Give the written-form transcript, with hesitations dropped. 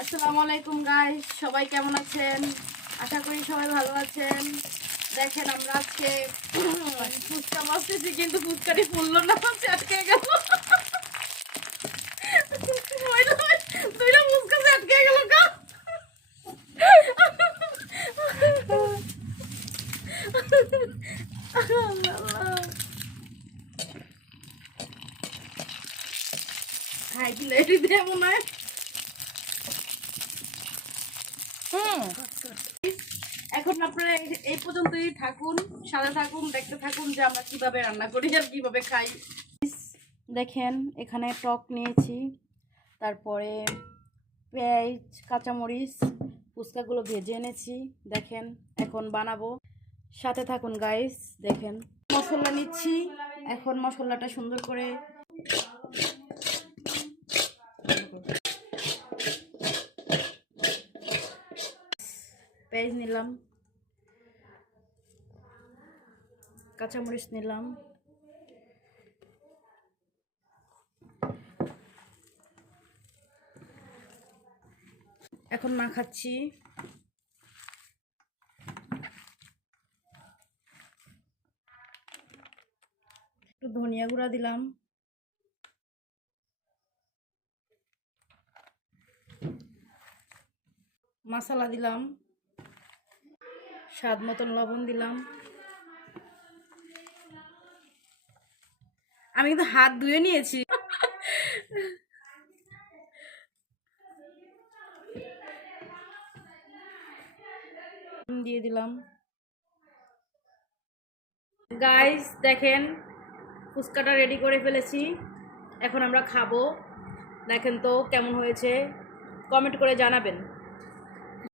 আসসালামু আলাইকুম গাইস, সবাই কেমন আছেন? আশা করি সবাই ভালো আছেন। দেখেন আমরা আজকে ফুচকা বসতেছি, কিন্তু ফুচকাটি ফুললো না, আটকে গেল। দুইটা ফুচকা আটকে গেল। খাই দিলে এটি দিয়ে মনে হয়। এখন আপনারা এই পর্যন্তই থাকুন, সাথে থাকুন, দেখতে থাকুন যে আমরা কিভাবে রান্না করি আর কিভাবে খাই। দেখেন এখানে টক নিয়েছি, তারপরে পেঁয়াজ, কাঁচামরিচ, ফুচকাগুলো ভেজে এনেছি। দেখেন এখন বানাবো, সাথে থাকুন গাইস। দেখেন মশলা নিচ্ছি, এখন মশলাটা সুন্দর করে পেঁয়াজ নিলাম, কাঁচামরিচ নিলাম, এখন মাখাচ্ছি। একটু ধনিয়া গুঁড়া দিলাম, মশলা দিলাম, স্বাদ মতন লবণ দিলাম। আমি কিন্তু হাত ধুয়ে নিয়েছি। দিয়ে দিলাম। গাইস দেখেন ফুচকাটা রেডি করে ফেলেছি, এখন আমরা খাবো। দেখেন তো কেমন হয়েছে, কমেন্ট করে জানাবেন।